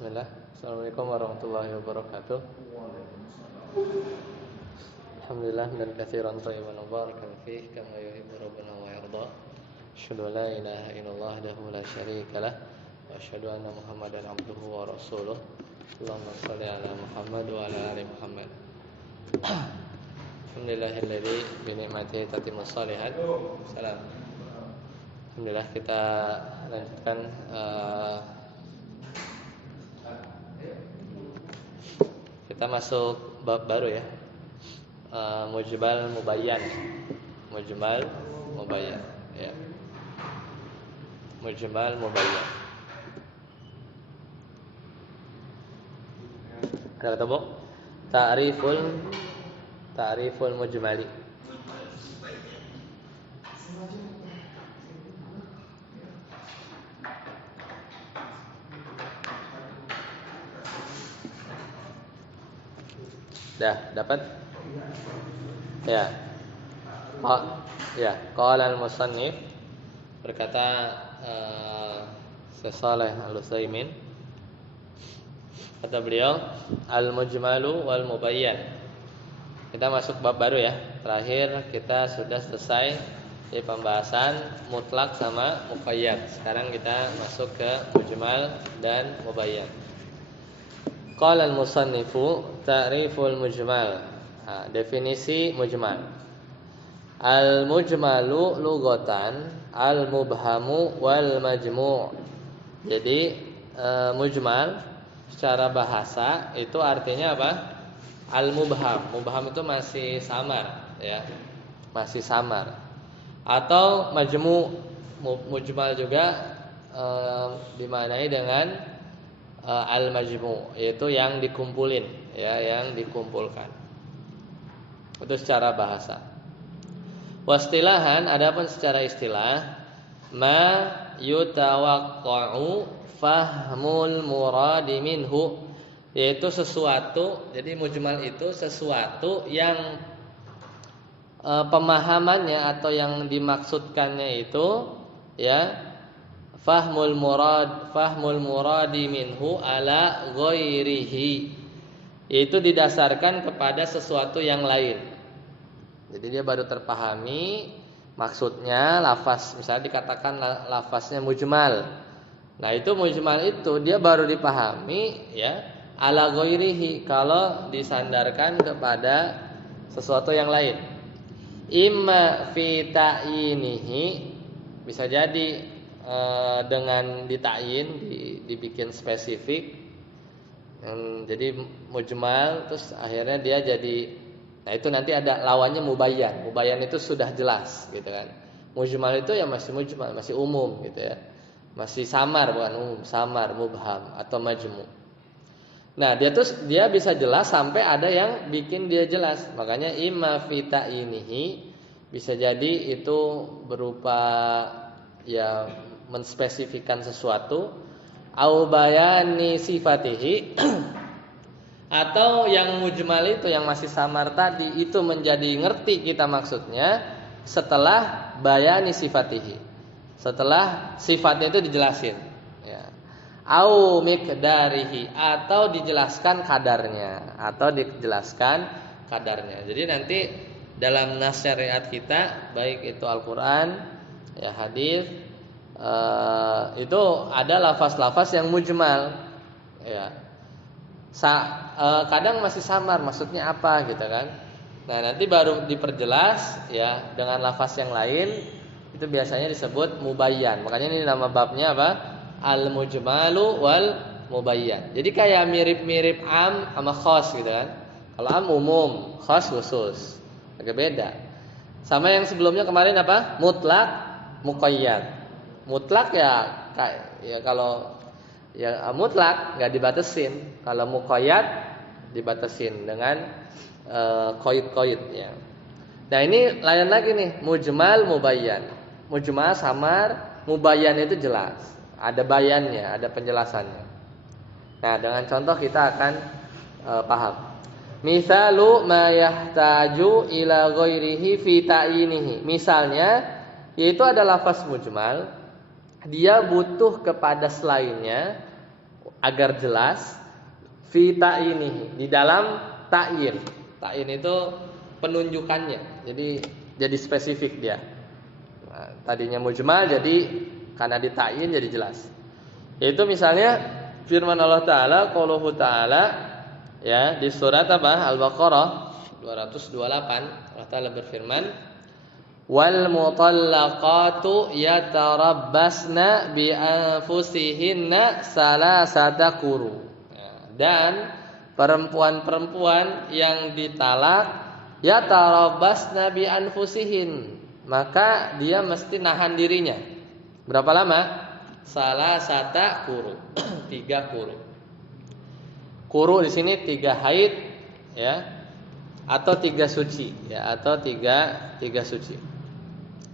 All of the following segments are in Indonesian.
Bismillah. Assalamualaikum warahmatullahi wabarakatuh. Alhamdulillah dan katsiran thayyiban mubarakan fihi kama yuhibbu rabbuna wa yarda. Asyhadu an la ilaha illallah wahdahu la syarika lah wa asyhadu anna Muhammadan abduhu wa rasuluh. Allahumma shalli ala Muhammad wa ala ali Muhammad. Alhamdulillahilladzi bi ni'matihi tatimmus shalihat. Salam. Alhamdulillah kita lanjutkan kita masuk bab baru ya. Mujmal mubayyan. Mujmal mubayyan ya. Mujmal mubayyan. Ada ketemu? Ta'riful mujmali. Dah, dapat? Ya. Ya, qala al-musannif berkata Syekh Shalih Al-Utsaimin, kata beliau al-mujmalu wal mubayyan. Kita masuk bab baru ya. Terakhir kita sudah selesai di pembahasan mutlak sama muqayyad. Sekarang kita masuk ke mujmal dan mubayyan. Qala al-musannifu ta'riful mujmal. Definisi mujmal. Al-mujmalu lughatan al-mubhamu wal majmu'. Jadi mujmal secara bahasa itu artinya apa? Al-mubham. Mubham itu masih samar ya. Masih samar. Atau majmu'. Mujmal juga dimaknai dengan al-majmu', yaitu yang dikumpulin ya, yang dikumpulkan. Itu secara bahasa. Wastilahan, adapun secara istilah, ma yutawaqqa'u fahmul muradi minhu, yaitu sesuatu. Jadi mujmal itu sesuatu yang pemahamannya atau yang dimaksudkannya itu ya fahmul muradi minhu ala ghairihi, yaitu didasarkan kepada sesuatu yang lain. Jadi dia baru terpahami maksudnya lafaz, misalnya dikatakan lafaznya mujmal. Nah, itu mujmal itu dia baru dipahami ya ala ghairihi kalau disandarkan kepada sesuatu yang lain. Imma fi ta'yinihi, bisa jadi dengan ditakyin, dibikin spesifik. Jadi mujmal terus akhirnya dia jadi, nah itu nanti ada lawannya mubayyan. Mubayyan itu sudah jelas gitu kan. Mujmal itu ya masih mujmal, masih umum gitu ya. Masih samar, bukan umum, samar, mubham atau majmu'. Nah, dia bisa jelas sampai ada yang bikin dia jelas. Makanya imma fi ta'yinihi, bisa jadi itu berupa ya menspesifikkan sesuatu, au bayani sifatihi, atau yang mujmal itu yang masih samar tadi itu menjadi ngerti kita maksudnya setelah bayani sifatihi, setelah sifatnya itu dijelasin ya. Au miqdarihi, atau dijelaskan kadarnya, Jadi nanti dalam nas syariat kita, baik itu Al-Qur'an ya hadis, itu ada lafaz-lafaz yang mujmal ya. Kadang masih samar maksudnya apa gitu kan. Nah, nanti baru diperjelas ya dengan lafaz yang lain, itu biasanya disebut mubayyan. Makanya ini nama babnya apa? Al-mujmalu wal mubayyan. Jadi kayak mirip-mirip am sama khas gitu kan. Kalau am umum, khas khusus. Agak beda. Sama yang sebelumnya kemarin apa? Mutlak, muqayyad. Mutlak ya kalau ya mutlak nggak dibatasin. Kalau muqayyad dibatasin dengan qaid-qaid ya. Nah, ini lain lagi nih, mujmal mubayyan. Mujmal samar, mubayyan itu jelas. Ada bayannya, ada penjelasannya. Nah, dengan contoh kita akan paham. Misalu ma yahtaju ila ghairihi fi ta'yinihi. Misalnya, yaitu ada lafaz mujmal, dia butuh kepada selainnya agar jelas fi ta'inihi, di dalam ta'in. Ta'in itu penunjukannya. Jadi spesifik dia. Nah, tadinya mujmal jadi karena di ta'in jadi jelas. Yaitu misalnya firman Allah Taala, qauluhu Ta'ala ya di surat apa? Al-Baqarah 228, Allah Taala berfirman, wal mutallaqatu yatarabbasna bi anfusihinna salasata quru. Dan perempuan-perempuan yang ditalak yatarabbasna bi anfusihin, maka dia mesti nahan dirinya. Berapa lama? Salasata quru. 3 quru. Quru di sini 3 haid ya, atau 3 suci ya, atau 3 suci.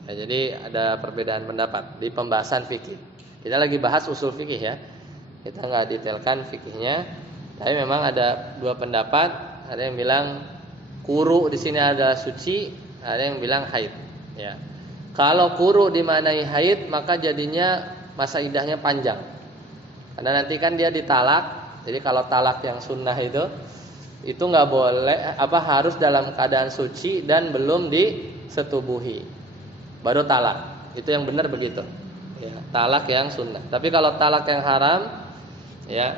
Ya, jadi ada perbedaan pendapat di pembahasan fikih. Kita lagi bahas usul fikih ya. Kita nggak detailkan fikihnya, tapi memang ada 2 pendapat. Ada yang bilang quru di sini adalah suci, ada yang bilang haid. Ya. Kalau quru dimaknai haid, maka jadinya masa iddahnya panjang. Karena nanti kan dia ditalak. Jadi kalau talak yang sunnah itu nggak boleh harus dalam keadaan suci dan belum disetubuhi, baru talak. Itu yang benar begitu. Ya, talak yang sunnah. Tapi kalau talak yang haram, ya,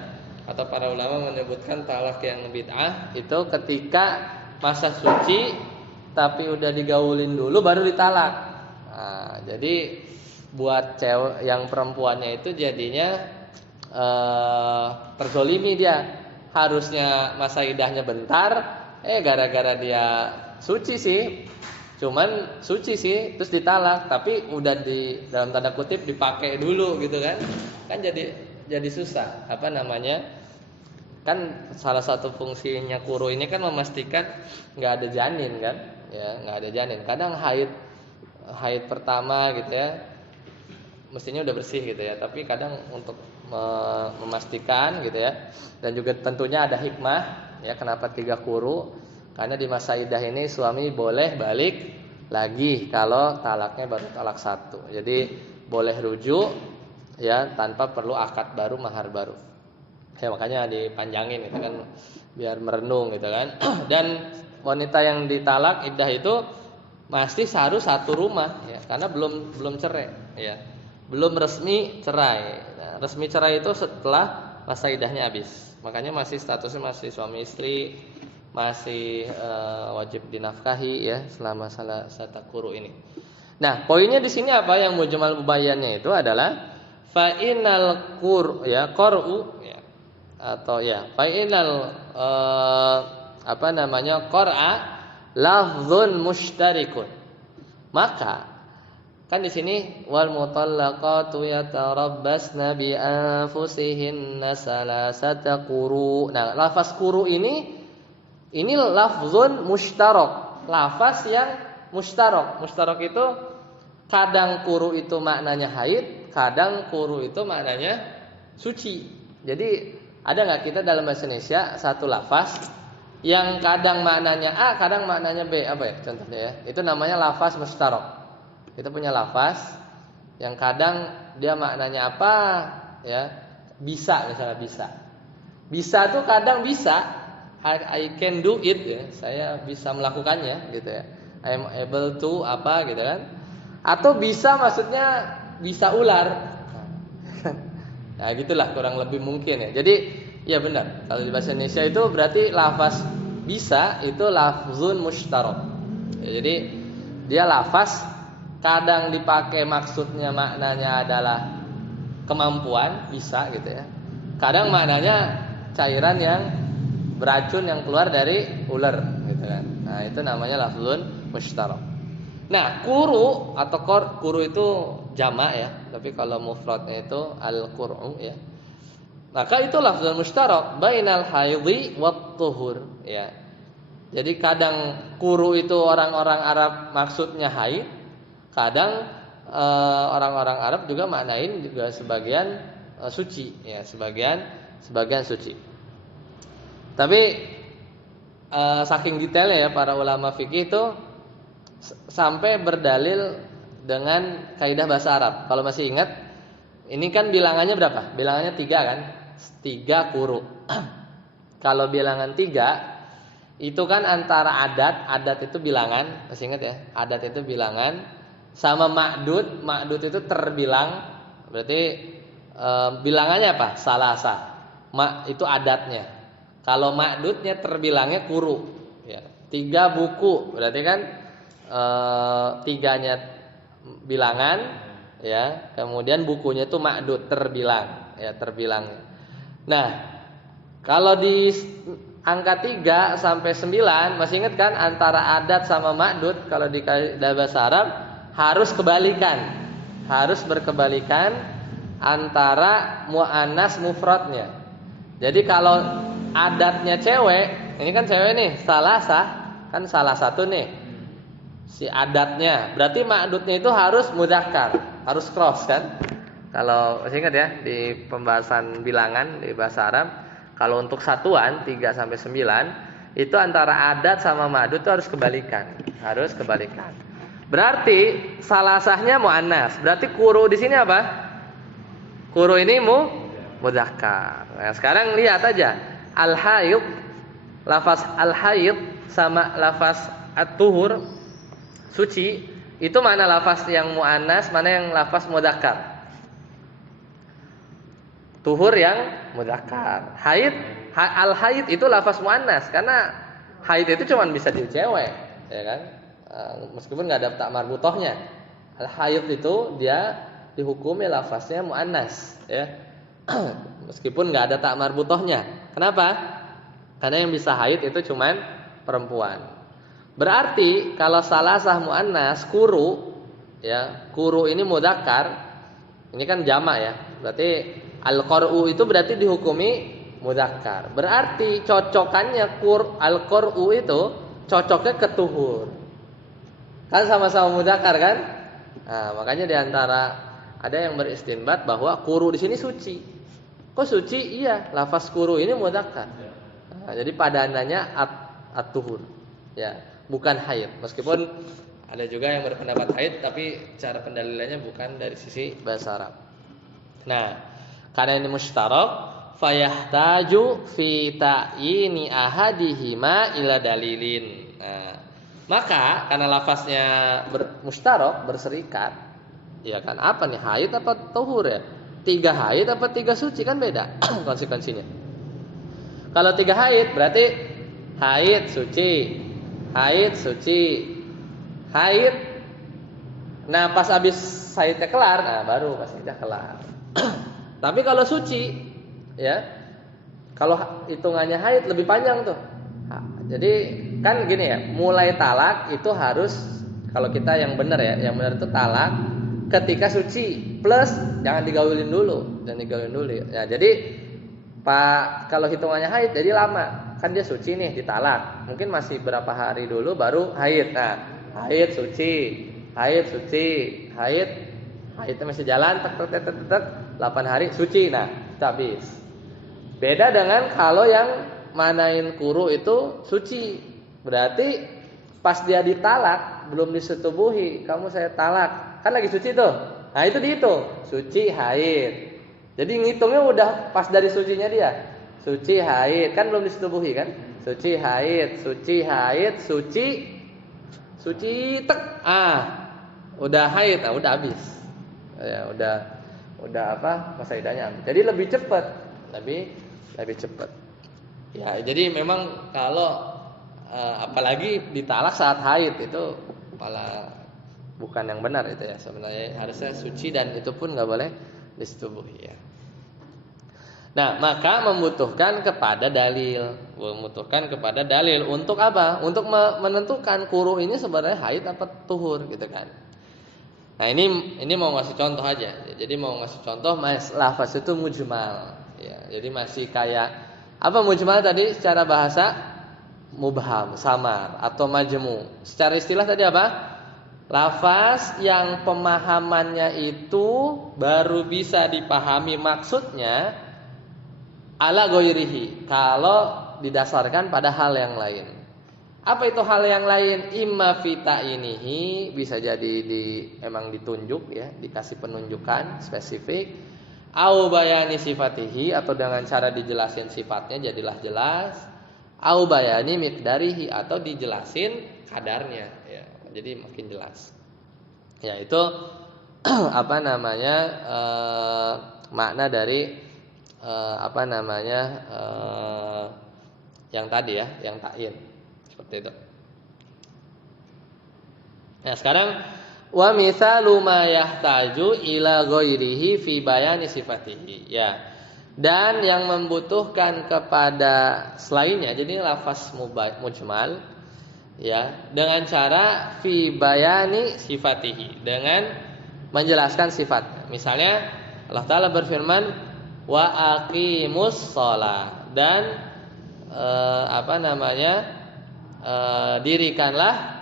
atau para ulama menyebutkan talak yang bid'ah itu ketika masa suci tapi udah digaulin dulu baru ditalak. Nah, jadi buat cewek yang perempuannya itu jadinya terzolimi dia. Harusnya masa iddahnya bentar, gara-gara dia suci sih, cuman suci sih terus ditalak, tapi udah di dalam tanda kutip dipakai dulu gitu kan jadi susah. Kan salah satu fungsinya quru ini kan memastikan nggak ada janin kan, ya nggak ada janin. Kadang haid pertama gitu ya, mestinya udah bersih gitu ya, tapi kadang untuk memastikan gitu ya, dan juga tentunya ada hikmah ya kenapa 3 quru, karena di masa iddah ini suami boleh balik lagi kalau talaknya baru talak 1. Jadi boleh rujuk ya tanpa perlu akad baru, mahar baru. Ya makanya dipanjangin gitu kan biar merenung gitu kan. Dan wanita yang ditalak iddah itu masih harus satu rumah ya, karena belum cerai ya. Belum resmi cerai. Nah, resmi cerai itu setelah masa iddahnya habis. Makanya masih statusnya masih suami istri, masih wajib dinafkahi ya selama salasata quru ini. Nah, poinnya di sini apa yang mujmal mubayyannya itu adalah fa'inal qur ya qur'u ya, atau ya fa'inal qur'a lafdzun mushtarikun. Maka kan di sini wal mutallaqatu yatarabbasna bi anfusihinna salasata quru. Nah, lafaz quru ini lafzun mushtarak, lafaz yang mushtarak. Mushtarak itu kadang quru itu maknanya haid, kadang quru itu maknanya suci. Jadi ada enggak kita dalam bahasa Indonesia satu lafaz yang kadang maknanya A, kadang maknanya B, apa ya contohnya ya? Itu namanya lafaz mushtarak. Kita punya lafaz yang kadang dia maknanya apa ya, bisa misalnya bisa tuh kadang bisa I can do it ya, saya bisa melakukannya gitu ya, I am able to apa gitu kan, atau bisa maksudnya bisa ular. Nah gitulah kurang lebih mungkin ya. Jadi ya benar, kalau di bahasa Indonesia itu berarti lafaz bisa itu lafzun mushtarak ya, jadi dia lafaz kadang dipakai maksudnya maknanya adalah kemampuan, bisa gitu ya. Kadang maknanya cairan yang beracun yang keluar dari ular gitu kan. Nah, itu namanya lafzun mushtarak. Nah, quru atau quru itu jamak ya, tapi kalau mufradnya itu al-qur'u ya. Maka itu lafzun mushtarak bainal haidhi wat tuhur ya. Jadi kadang quru itu orang-orang Arab maksudnya haid. Kadang orang-orang Arab juga maknain juga sebagian suci ya, sebagian suci. Tapi saking detailnya ya para ulama fikih itu sampai berdalil dengan kaidah bahasa Arab. Kalau masih ingat, ini kan bilangannya berapa? Bilangannya 3 kan? 3 kuru. Kalau bilangan 3 itu kan antara adat itu bilangan, masih ingat ya? Adat itu bilangan sama ma'dud itu terbilang, berarti bilangannya apa? Salasa. Itu adatnya. Kalau ma'dudnya terbilangnya kuru. Ya. 3 buku, berarti kan 3-nya bilangan, ya. Kemudian bukunya itu ma'dud terbilang, ya terbilang. Nah, kalau di angka 3 sampai 9, masih ingat kan antara adat sama ma'dud kalau di bahasa Arab harus kebalikan. Harus berkebalikan antara muannas mufradnya. Jadi kalau adatnya cewek, ini kan cewek nih, salasah, kan salah satu nih. Si adatnya, berarti ma'dudnya itu harus mudzakkar, harus cross kan? Kalau masih ingat ya di pembahasan bilangan di bahasa Arab, kalau untuk satuan 3 sampai 9 itu antara adat sama ma'dud itu harus kebalikan, harus kebalikan. Berarti salasahnya muannas. Berarti kuru di sini apa? Kuru ini mudzakkar. Nah, sekarang lihat aja al-haid, lafaz al-haid sama lafaz at-tuhur suci, itu mana lafaz yang muannas, mana yang lafaz mudzakkar? Tuhur yang mudzakkar. Haid, al-haid itu lafaz muannas karena haid itu cuma bisa di cewek, ya kan? Meskipun nggak ada tak marbutohnya. Al-haid itu dia dihukumi lafaznya muannas, ya. Meskipun nggak ada tak marbutohnya. Kenapa? Karena yang bisa haid itu cuma perempuan. Berarti kalau salasah muannas kuru, ya, kuru ini mudzakkar. Ini kan jamak ya. Berarti al-qur'u itu berarti dihukumi mudzakkar. Berarti cocokannya al-qur'u itu cocoknya ke tuhur. Kan sama-sama mudzakkar kan? Nah, makanya diantara ada yang beristinbat bahwa kuru di sini suci. Kok suci? Iya, lafaz kuru ini mudzakkar. Nah, jadi padanannya at-tuhur. Ya, bukan haid. Meskipun ada juga yang berpendapat haid, tapi cara pendalilannya bukan dari sisi bahasa Arab. Nah, karena ini mustarak, fayahtaju fi ta'yini ahadihima ila dalilin. Nah, maka karena lafaznya mustarak, berserikat, ya kan, apa nih, haid apa tuhur ya? 3 haid apa 3 suci, kan beda konsekuensinya. Kalau 3 haid berarti haid suci, haid suci, haid. Nah, pas habis haidnya kelar, nah baru pas haidnya kelar. Tapi kalau suci, ya, kalau hitungannya haid lebih panjang tuh. Jadi kan gini ya, mulai talak itu harus, kalau kita yang benar ya, yang benar itu talak ketika suci plus jangan digaulin dulu, ya. Jadi Pak, kalau hitungannya haid jadi lama. Kan dia suci nih, ditalak. Mungkin masih berapa hari dulu baru haid. Nah, haid suci, haidnya masih jalan, tek 8 hari suci. Nah, itu habis. Beda dengan kalau yang manain kuru itu suci. Berarti pas dia ditalak belum disetubuhi, kamu saya talak. Kan lagi suci tuh. Nah, itu dihitung suci haid. Jadi ngitungnya udah pas dari sucinya dia. Suci haid, kan belum disetubuhi kan? Suci haid, suci tek. Udah haid, udah habis. Ya, udah apa? Masa iddahnya habis. Jadi lebih cepat. Lebih cepat. Ya, jadi memang kalau apalagi ditalak saat haid itu malah bukan yang benar itu ya. Sebenarnya harusnya suci dan itu pun enggak boleh disetubuhi ya. Nah, maka membutuhkan kepada dalil. Untuk apa? Untuk menentukan kuru ini sebenarnya haid apa tuhur gitu kan. Nah, ini mau ngasih contoh aja. Jadi mau ngasih contoh lafaz itu mujmal ya. Jadi masih kayak apa mujmal tadi secara bahasa? Mubham, samar atau majmu. Secara istilah tadi apa? Lafaz yang pemahamannya itu baru bisa dipahami maksudnya ala ghairihi, kalau didasarkan pada hal yang lain. Apa itu hal yang lain? Imma fita inihi, bisa jadi emang ditunjuk ya, dikasih penunjukan spesifik, Au bayani sifatihi, atau dengan cara dijelasin sifatnya jadilah jelas. Au bayani miqdarihi, atau dijelasin kadarnya, ya. Jadi makin jelas. Ya, itu apa namanya makna dari apa namanya yang tadi ya, yang ta'in. Seperti itu. Nah, sekarang wa mithalu ma yahtaju ila ghairihi fi bayani sifatihi. Ya. Dan yang membutuhkan kepada selainnya, jadi lafaz mujmal ya, dengan cara fi bayani sifatihi, dengan menjelaskan sifat. Misalnya Allah Ta'ala berfirman wa aqimus shalah, dan apa namanya dirikanlah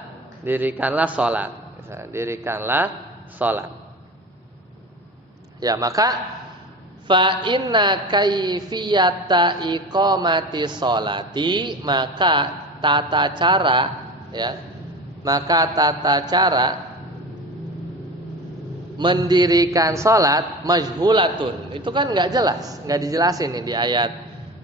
salat. Dirikanlah salat. Ya, maka fa inna kaifiyata iqamati sholati, maka tata cara ya, maka tata cara mendirikan salat majhulatun, itu kan nggak jelas, nggak dijelasin nih di ayat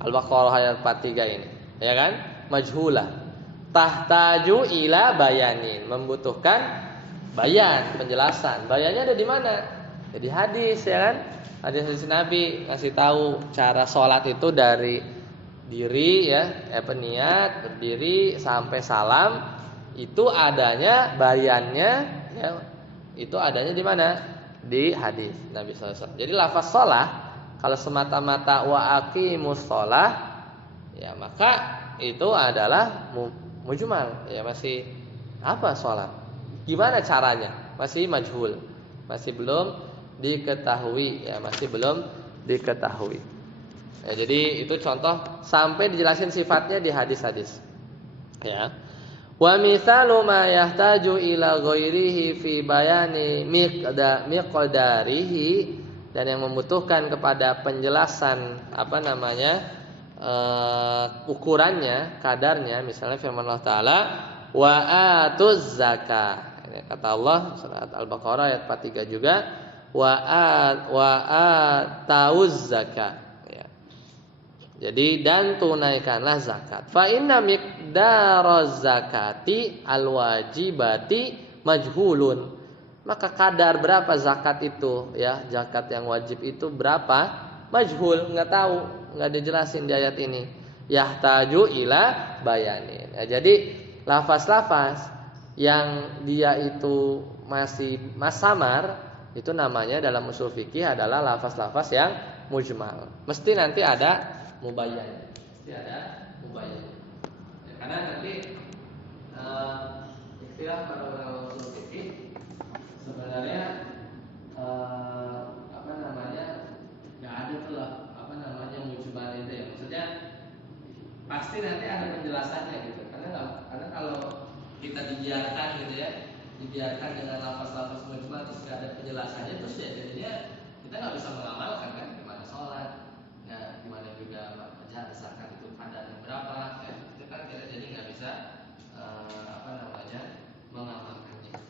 Al-Baqarah ayat 43 ini, ya kan? Majhulah. Tahtaju ila bayanin, membutuhkan bayan, penjelasan. Bayannya ada di mana? Jadi hadis, ya kan? Hadis Nabi ngasih tahu cara sholat itu dari diri ya, niat, berdiri sampai salam, itu adanya bayannya ya, itu adanya di mana? Di hadis Nabi SAW. Jadi lafaz sholat kalau semata-mata wa aqimus sholah, ya maka itu adalah mujmal, ya masih apa sholat? Gimana caranya? Masih majhul, masih belum diketahui, ya masih belum diketahui. Ya, jadi itu contoh sampai dijelasin sifatnya di hadis-hadis. Ya. Wa mithalu ma yahtaju ila ghairihi fi bayani miqdarihi, dan yang membutuhkan kepada penjelasan apa namanya ukurannya, kadarnya, misalnya firman Allah Ta'ala wa atuz zakah. Kata Allah surat Al-Baqarah ayat 43 juga wa atauz zakah. Ya. Jadi dan tunaikanlah zakat. Fa inna miqdaroz zakati alwajibati majhulun. Maka kadar berapa zakat itu, ya, zakat yang wajib itu berapa? Majhul, enggak tahu, enggak dijelasin di ayat ini. Yahtaju ila bayanin. Ya, jadi lafaz-lafaz yang dia itu masih samar, itu namanya dalam usul fikih adalah lafaz-lafaz yang mujmal. Mesti nanti ada mubayyan. Mesti ada mubayyan. Ya, karena nanti istilah pada ulama usul fikih sebenarnya apa namanya nggak ada tuh lah apa namanya mujmal itu ya, maksudnya pasti nanti ada penjelasannya gitu, karena kalau kita dibiarkan gitu ya, dibiarkan dengan lafaz-lafaz mujmal terus nggak ada penjelasannya, terus ya jadinya kita nggak bisa mengamalkan kan, gimana sholat ya, gimana juga zakat itu kadarnya berapa ya, itu kan kita jadi nggak bisa apa namanya mengamalkannya.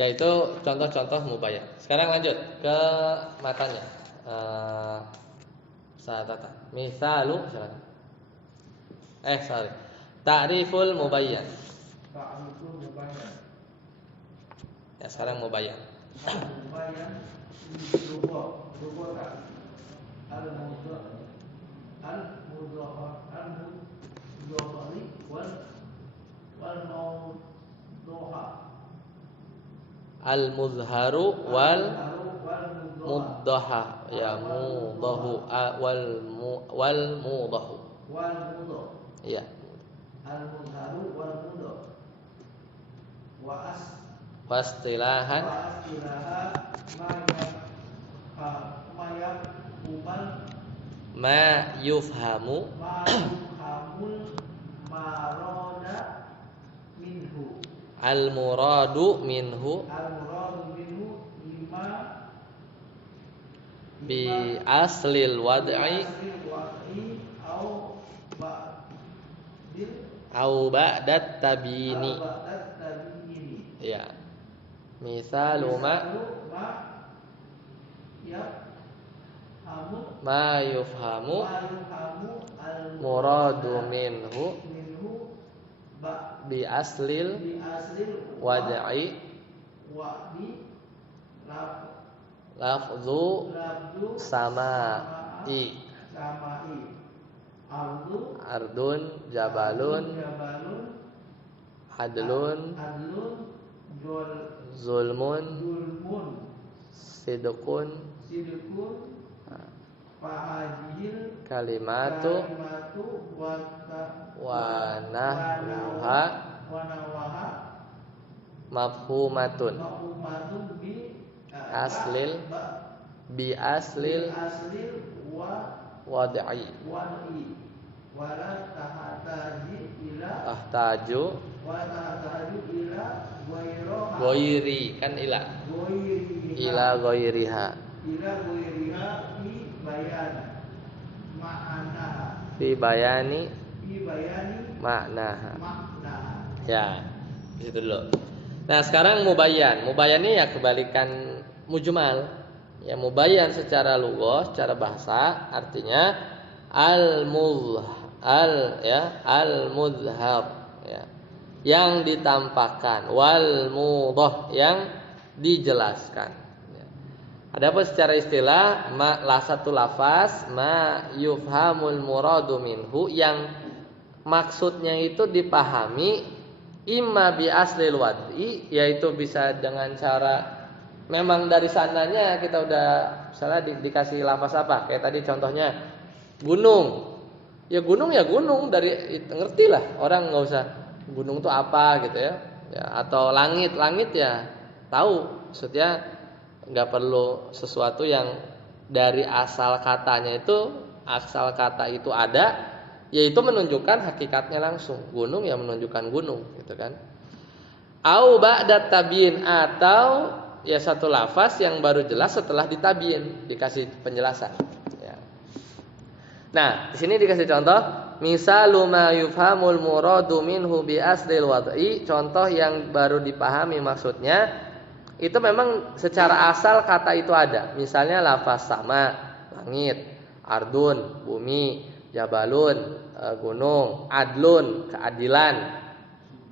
Ya, itu contoh-contoh mubayyan. Sekarang lanjut ke matanya. Saatata. Misalu, silakan. Sorry. Ta'riful mubayyan. Ta'riful mubayyan. Ya, sekarang mubayyan. Mubayyan rubota al-mudhari wal mawduha. Al-muzharu wal muddaha, ya mudahu wal mudahu. Ya. Al-muzharu wal muddah. Wastilahan ma yufhamu marada minhu. Al-muradu minhu lima bi aslil wad'i au ba'dil au ba'dat tabini. Al-ba'dat tabini. Ya. Misalu ma ma yufhamu muradu minhu bi aslil wad'i lafzu sama'i ardun jabalun adlun zulmun sidqun kalimatu wa nahwuha mafhumatun bi aslil wad'i ahtaju ghairi kan ila ghairiha fi bayani maknaha. Ya, itu dulu. Nah, sekarang mubayyan. Mubayyan ini ya kebalikan mujmal. Ya, mubayyan secara lughah, secara bahasa artinya al-mudhhar ya. Yang ditampakkan, wal mudhah yang dijelaskan. Adapun secara istilah satu lafaz ma yufhamul muradu minhu yang maksudnya itu dipahami imma bi aslil wad'i yaitu bisa dengan cara memang dari sananya kita udah misalnya dikasih lafaz apa kayak tadi contohnya gunung ya gunung dari ngerti lah orang nggak usah gunung itu apa gitu ya atau langit ya tahu maksudnya nggak perlu sesuatu yang dari asal kata itu ada yaitu menunjukkan hakikatnya langsung gunung ya menunjukkan gunung gitu kan au ba'dat tabyin atau ya satu lafaz yang baru jelas setelah ditabyin dikasih penjelasan ya. Nah di sini dikasih contoh misalu ma yufhamul muradu minhu bi aslil wad'i contoh yang baru dipahami maksudnya itu memang secara asal kata itu ada. Misalnya lafaz sama, langit, ardun, bumi, jabalun, gunung, adlun, keadilan,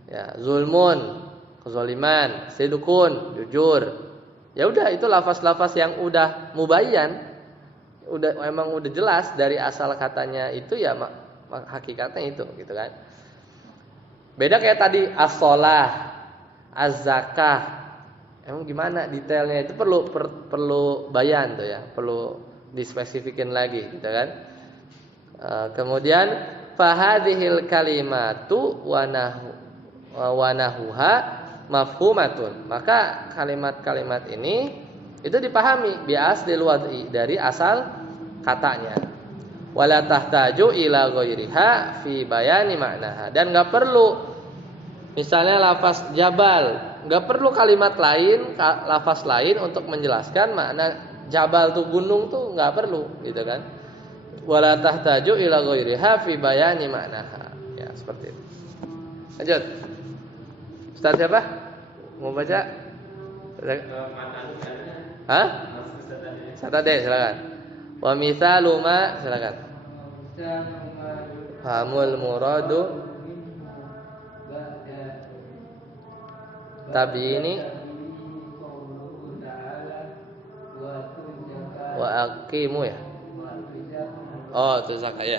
ya, zulmun, kezaliman, sidqun, jujur. Ya udah itu lafaz-lafaz yang udah mubayyan, memang udah jelas dari asal katanya itu ya hakikatnya itu gitu kan. Beda kayak tadi as-shalah, az-zakah. Emang gimana detailnya itu perlu bayan tuh ya, perlu dispesifikin lagi gitu kan. Kemudian fahadhil kalimatu wa nahuha mafhumatun. Maka kalimat-kalimat ini itu dipahami bi aslil wad'i dari asal katanya. Wala tahtaju ila ghairiha fi bayani maknaha dan enggak perlu misalnya lafaz jabal nggak perlu kalimat lain, lafaz lain untuk menjelaskan makna jabal tuh gunung tuh nggak perlu, gitu kan? Wala tahtaju ila ghairiha fi bayani maknaha. Ya seperti itu. Lanjut. Ustaz siapa? Mau baca? Hah? Ustaz Ade, silakan. Wa mithalu ma, silakan. Famul muradu tabiini wa aqimu ya. Oh, itu zakat ya.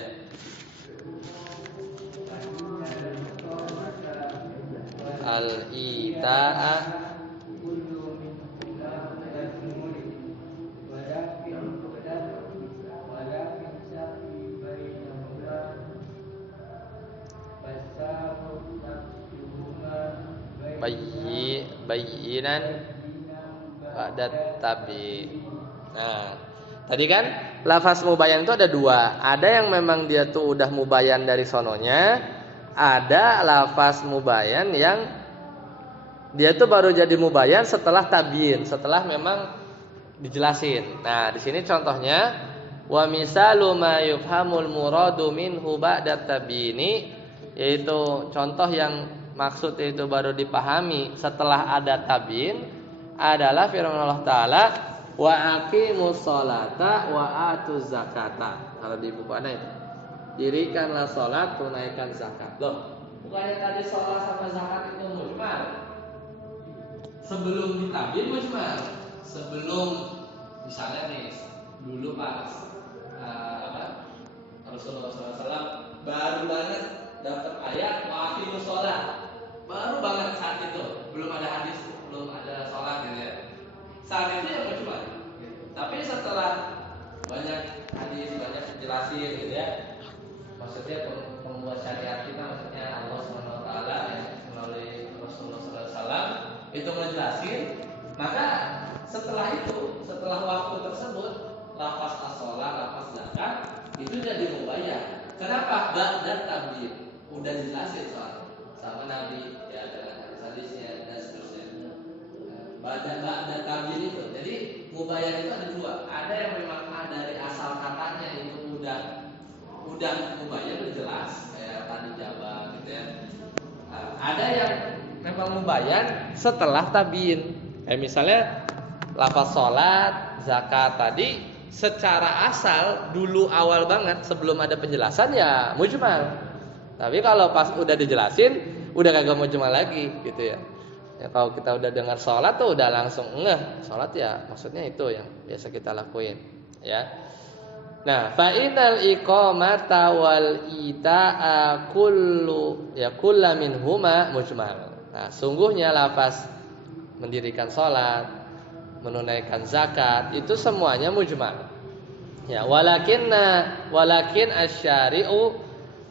Al-ita'a bayyinan ba'dat tabi. Nah, tadi kan lafaz mubayyan itu ada dua. Ada yang memang dia tuh udah mubayyan dari sononya, ada lafaz mubayyan yang dia tuh baru jadi mubayyan setelah tabyin, setelah memang dijelasin. Nah, di sini contohnya wa misalu ma yufhamul muradu minhu ba'dat tabyini yaitu contoh yang maksud itu baru dipahami setelah ada tabyin adalah firman Allah Ta'ala wa aqimus sholata wa atuz zakata. Kalau di buku Anda itu dirikanlah sholat, tunaikan zakat. Loh, bukannya tadi sholat sama zakat itu mujmal? Sebelum ditabyin mujmal. Sebelum misalnya nih dulu pas Rasulullah SAW baru banget dapat ayat wa aqimus sholat, baru banget saat itu, belum ada hadis, belum ada sholat gitu ya. Saat itu yang mujmal. Tapi setelah banyak hadis, banyak dijelasin gitu ya, maksudnya pembuat syariat kita, maksudnya Allah SWT ya, melalui Rasulullah SAW itu menjelasin, maka setelah itu, setelah waktu tersebut, lafaz as-sholat, lafaz zakat itu jadi mubayyah. Kenapa? Ba'da tabyin, udah dijelasin soal sama Nabi ya, dengan hadis-hadisnya dan seterusnya. Ba'da tabyin itu, jadi mubayyah itu ada dua. Ada yang memang dari asal katanya itu udah mubayyah, udah jelas kayak tadi Jabar gitu ya. Ada yang memang mubayyah setelah tabyin. Misalnya lafaz sholat, zakat tadi secara asal dulu awal banget sebelum ada penjelasan ya mujmal. Tapi kalau pas udah dijelasin udah kagak mujmal lagi gitu ya. Ya kalau kita udah dengar sholat tuh udah langsung ngeh sholat ya maksudnya itu yang biasa kita lakuin ya. Nah, fa inal iqamata wal ita'a kullu minhuma mujmal. Nah, sungguhnya lafaz mendirikan sholat, menunaikan zakat itu semuanya mujmal. Ya, walakin asy-syari'u,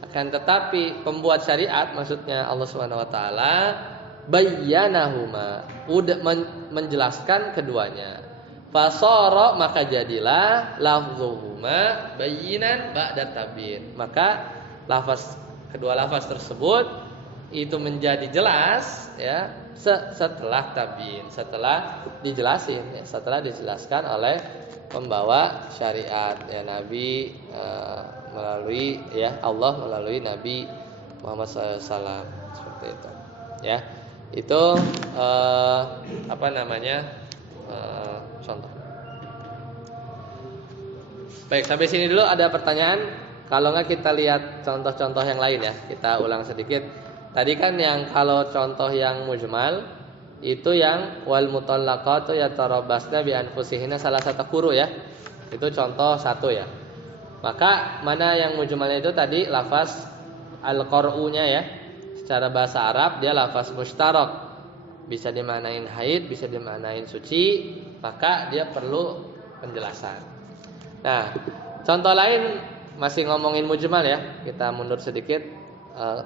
akan tetapi pembuat syariat maksudnya Allah Subhanahu wa taala bayyanahuma, udah menjelaskan keduanya. Fasara, maka jadilah lafzuhuma bayyinan ba'da tabyin. Maka kedua lafaz tersebut itu menjadi jelas ya setelah tabyin, setelah dijelasin ya, setelah dijelaskan oleh pembawa syariat ya Nabi melalui ya Allah melalui Nabi Muhammad SAW seperti itu ya. Itu contoh. Baik, sampai sini dulu. Ada pertanyaan? Kalau nggak kita lihat contoh-contoh yang lain ya. Kita ulang sedikit. Tadi kan yang kalau contoh yang mujmal itu yang wal mutallaqatu yatarabbasna bi anfusihinna salah satu quru ya. Itu contoh satu ya. Maka mana yang mujmalnya itu tadi lafaz al-qar'unya ya. Secara bahasa Arab dia lafaz mustarak. Bisa dimanain haid, bisa dimanain suci, maka dia perlu penjelasan. Nah, contoh lain masih ngomongin mujmal ya. Kita mundur sedikit,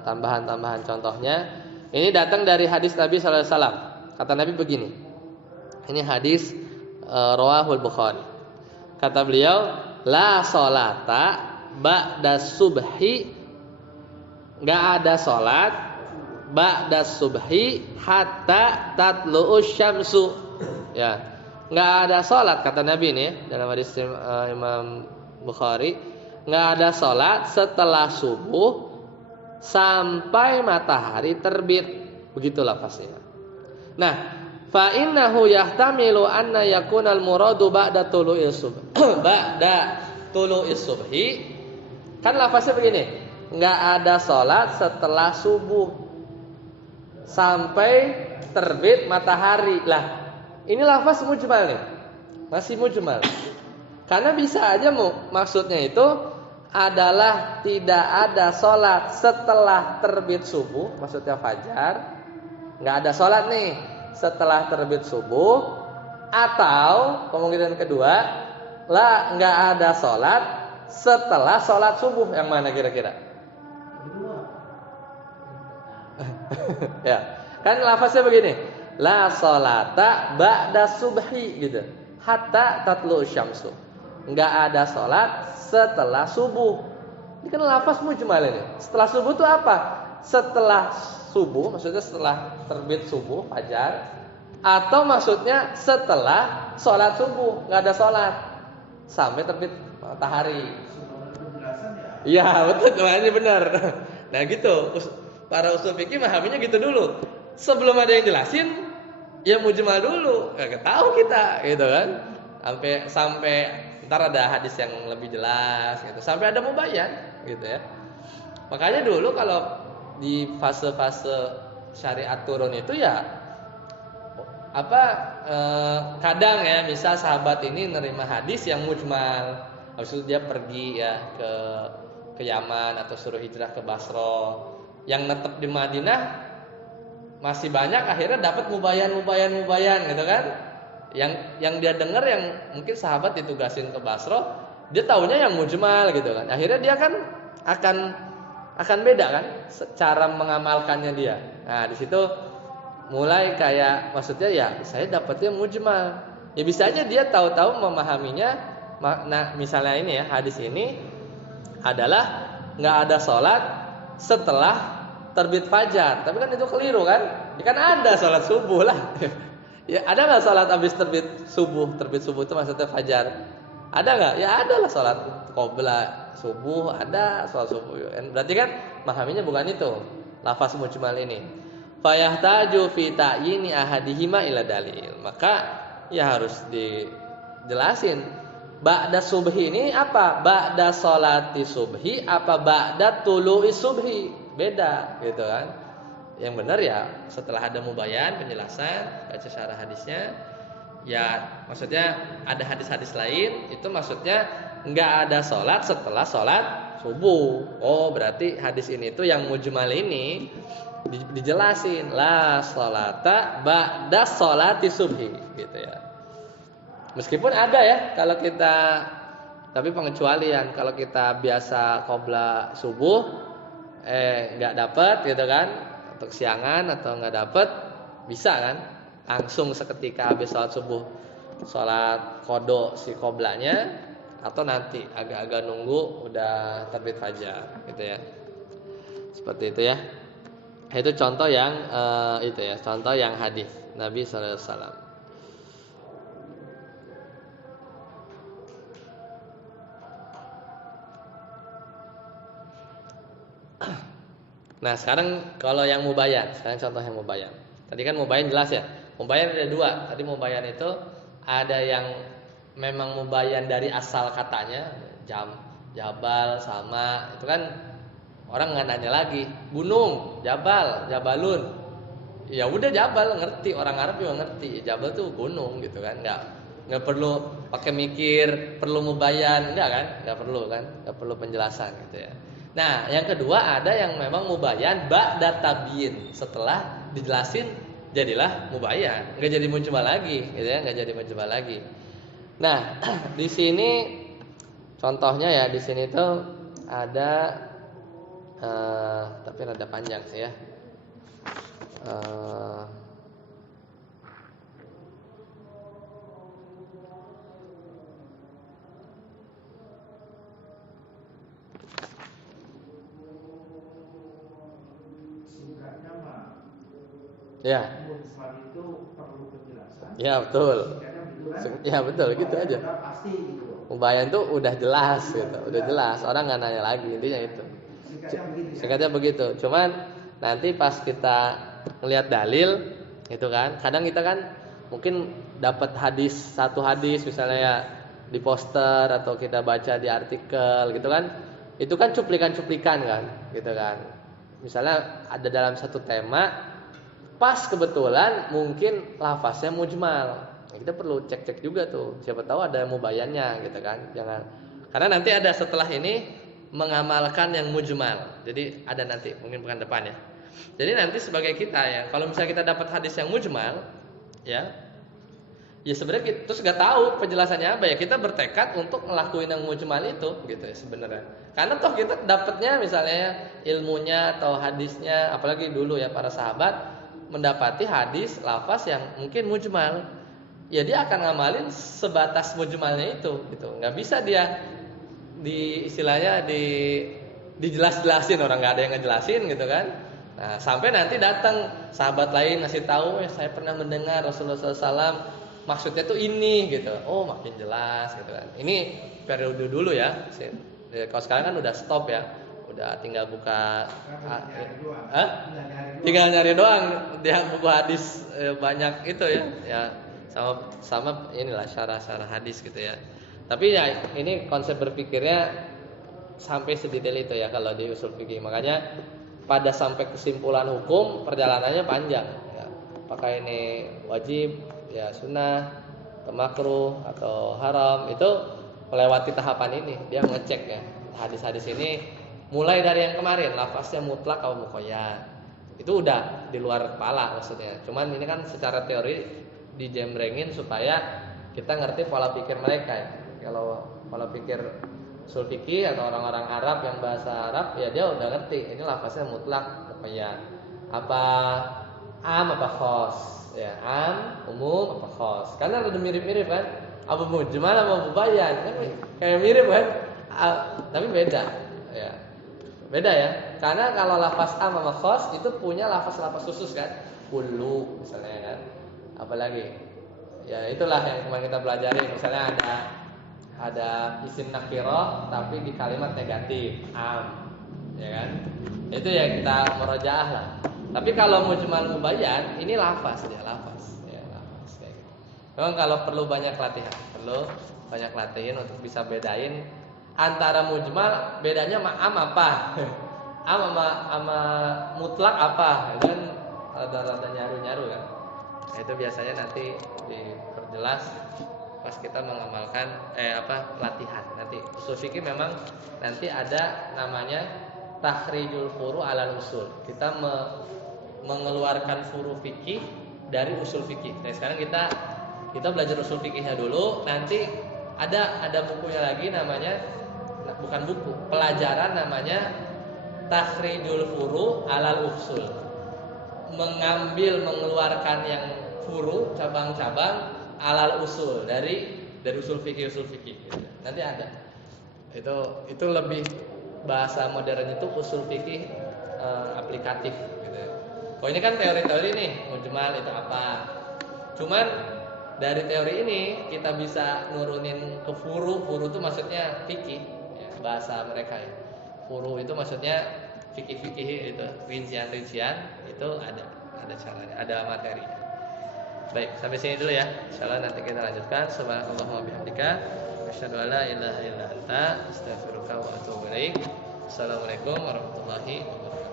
tambahan-tambahan contohnya. Ini datang dari hadis Nabi sallallahu alaihi wasallam. Kata Nabi begini. Ini hadis rawahul Bukhari. Kata beliau, la sholata ba'da subhi, enggak ada salat ba'da subhi hatta tatlu'us syamsu. Ya. Enggak ada salat kata Nabi nih dalam hadis Imam Bukhari, enggak ada salat setelah subuh sampai matahari terbit. Begitu lafaznya. Nah, fa innahu yahtamilu anna yakunal muradu ba'da tulu'is subh. Ba'da tulu'is subhi. Kan lafaznya begini, enggak ada salat setelah subuh sampai terbit matahari. Lah, ini lafaz mujmal nih. Masih mujmal. Karena bisa aja maksudnya itu adalah tidak ada sholat setelah terbit subuh, maksudnya fajar. Nggak ada sholat nih setelah terbit subuh. Atau kemungkinan kedua, lah nggak ada sholat setelah sholat subuh. Yang mana kira-kira? Ya, kan lafaznya begini, la sholata ba'da subhi gitu, hatta tatlu syamsu. Enggak ada sholat setelah subuh. Ini kan lafaz mujmal ini. Setelah subuh itu apa? Setelah subuh, maksudnya setelah terbit subuh fajar, atau maksudnya setelah sholat subuh, enggak ada sholat sampai terbit matahari. Iya betul, ini benar. Nah gitu, para usul fikih memahaminya gitu dulu. Sebelum ada yang jelasin, ya mujmal dulu. Gak tahu kita, gitu kan? Sampai ntar ada hadis yang lebih jelas, gitu. Sampai ada mubayyan, gitu ya. Makanya dulu kalau di fase-fase syariat turun itu ya kadang ya, misal sahabat ini nerima hadis yang mujmal, habis itu dia pergi ya ke Yaman atau suruh hijrah ke Basra. Yang netep di Madinah masih banyak, akhirnya dapat mubayyan gitu kan. Yang dia dengar yang mungkin sahabat ditugasin ke Basra, dia taunya yang mujmal gitu kan. Akhirnya dia kan akan beda kan cara mengamalkannya dia. Nah, di situ mulai kayak maksudnya ya saya dapatnya mujmal. Ya bisa aja dia tahu-tahu memahaminya. Nah, misalnya ini ya, hadis ini adalah nggak ada sholat setelah terbit fajar. Tapi kan itu keliru kan? Ya kan ada sholat subuh lah. Ya ada nggak sholat habis terbit subuh? Terbit subuh itu maksudnya fajar. Ada nggak? Ya ada lah sholat qobla subuh, ada sholat subuh. Berarti kan memahaminya bukan itu. Lafaz mujmal ini. Fayahtaju fi ta'yini ahadihima ila dalil. Maka ya harus dijelasin. Ba'da subhi ini apa? Ba'da sholati subhi apa ba'da tulu'i subhi? Beda gitu kan. Yang benar ya setelah ada mubayyan, penjelasan, baca syarah hadisnya. Ya maksudnya ada hadis-hadis lain, itu maksudnya enggak ada sholat setelah sholat subuh. Oh berarti hadis ini tuh yang mujmal ini dijelasin la sholata ba'da sholati subhi gitu ya. Meskipun ada ya kalau kita, tapi pengecualian kalau kita biasa qobla subuh nggak dapat gitu kan, untuk siangan atau nggak dapat, bisa kan langsung seketika habis sholat subuh sholat qodho si qoblanya, atau nanti agak-agak nunggu udah terbit fajar gitu ya. Seperti itu ya. Itu contoh yang itu ya, contoh yang hadis Nabi sallallahu alaihi wasallam. Nah, sekarang kalau yang mubayyan, sekarang contoh yang mubayyan. Tadi kan mubayyan jelas ya. Mubayyan ada dua. Tadi mubayyan itu ada yang memang mubayyan dari asal katanya, jabal sama itu kan. Orang nggak nanya lagi, gunung, jabal, jabalun. Ya udah jabal, ngerti, orang Arab juga ngerti. Jabal tuh gunung gitu kan, nggak perlu pakai mikir, perlu mubayyan, enggak kan? Nggak perlu kan? Nggak perlu penjelasan gitu ya. Nah, yang kedua ada yang memang mubayyan ba'da tabyin, setelah dijelasin jadilah mubayyan, nggak jadi mujmal lagi, gitu ya, nggak jadi mujmal lagi. Nah, di sini contohnya ya, di sini tuh ada tapi rada panjang sih ya. Singkatnya mah, Ya. mujmal itu perlu penjelasan. Ya betul. Singkatnya gitu kan? Ya betul, gitu aja. Udah pasti gitu. Mubayyan tuh udah jelas gitu, udah jelas. Orang nggak nanya lagi, intinya itu. Singkatnya begitu. Cuman nanti pas kita ngelihat dalil itu kan, kadang kita kan mungkin dapat satu hadis misalnya ya di poster atau kita baca di artikel gitu kan. Itu kan cuplikan-cuplikan kan, gitu kan. Misalnya ada dalam satu tema pas kebetulan mungkin lafaznya mujmal. Kita perlu cek-cek juga tuh. Siapa tahu ada mubayyannya gitu kan. Jangan, karena nanti ada setelah ini mengamalkan yang mujmal. Jadi ada nanti mungkin pekan depan ya. Jadi nanti sebagai kita ya, kalau misalnya kita dapat hadis yang mujmal, ya sebenarnya kita terus nggak tahu penjelasannya apa ya, kita bertekad untuk ngelakuin yang mujmal itu, gitu ya sebenarnya. Karena toh kita dapatnya misalnya ilmunya atau hadisnya, apalagi dulu ya para sahabat mendapati hadis lafaz yang mungkin mujmal, ya dia akan ngamalin sebatas mujmalnya itu, gitu. Nggak bisa dia dijelas-jelasin, orang nggak ada yang ngejelasin gitu kan. Nah, sampai nanti datang sahabat lain ngasih tahu, saya pernah mendengar Rasulullah SAW maksudnya tuh ini gitu. Oh makin jelas gitu kan. Ini periode dulu ya. Kalau sekarang kan udah stop ya. Udah tinggal buka Nyari doang. Hah? Nyari doang. Tinggal nyari doang dia buku hadis banyak itu ya. Ya sama inilah syarah-syarah hadis gitu ya. Tapi ya ini konsep berpikirnya sampai sedetail itu ya kalau di usul fikih. Makanya pada sampai kesimpulan hukum perjalanannya panjang ya. Apakah ini wajib ya sunnah atau makruh atau haram, itu melewati tahapan ini. Dia ngecek ya hadis-hadis ini mulai dari yang kemarin lafaznya mutlak atau muqayyad. Itu udah di luar kepala maksudnya. Cuman ini kan secara teori dijembrengin supaya kita ngerti pola pikir mereka ya. Kalau pola pikir usul fikih atau orang-orang Arab yang bahasa Arab ya dia udah ngerti ini lafaznya mutlak muqayyad. Apa am apa khos? Ya, am, umum apa khos? Karena ada mirip-mirip kan? Abu mujmal sama Abu bayan kan kayak mirip kan? Tapi beda ya. Beda ya. Karena kalau lafaz am sama khos itu punya lafaz-lafaz khusus kan? Kullu misalnya kan. Apalagi ya itulah yang kemarin kita pelajari, misalnya ada isim nakirah tapi di kalimat negatif am ya kan, itu ya kita murojaah lah. Tapi kalau mujmal mubayyan ini lafaz ya lafaz kayak gitu. Memang kalau perlu banyak latihan untuk bisa bedain antara mujmal, bedanya am apa am sama mutlak apa kan, rada nyaru kan. Nah, itu biasanya nanti diperjelas pas kita mengamalkan latihan. Nanti usul fikih memang nanti ada namanya takhrijul furu' alal usul. Kita mengeluarkan furu' fikih dari usul fikih. Nah, sekarang kita belajar usul fikihnya dulu, nanti ada bukunya lagi namanya, bukan buku, pelajaran namanya takhrijul furu' alal usul. Mengeluarkan yang furu, cabang-cabang alal usul dari usul fikih gitu. Nanti ada. Itu lebih bahasa modern itu usul fikih aplikatif gitu. Oh ini kan teori-teori nih, mujmal itu apa. Cuman dari teori ini kita bisa nurunin ke furu. Furu itu maksudnya fikih ya, bahasa mereka ya. Furu itu maksudnya fikih itu, rincian-rincian itu ada caranya, ada materinya. Baik, sampai sini dulu ya. Insyaallah nanti kita lanjutkan. Subhanallahumma bihamdika asyhadu an la ilaha illa anta astaghfiruka wa atubu ilaik. Assalamualaikum warahmatullahi wabarakatuh.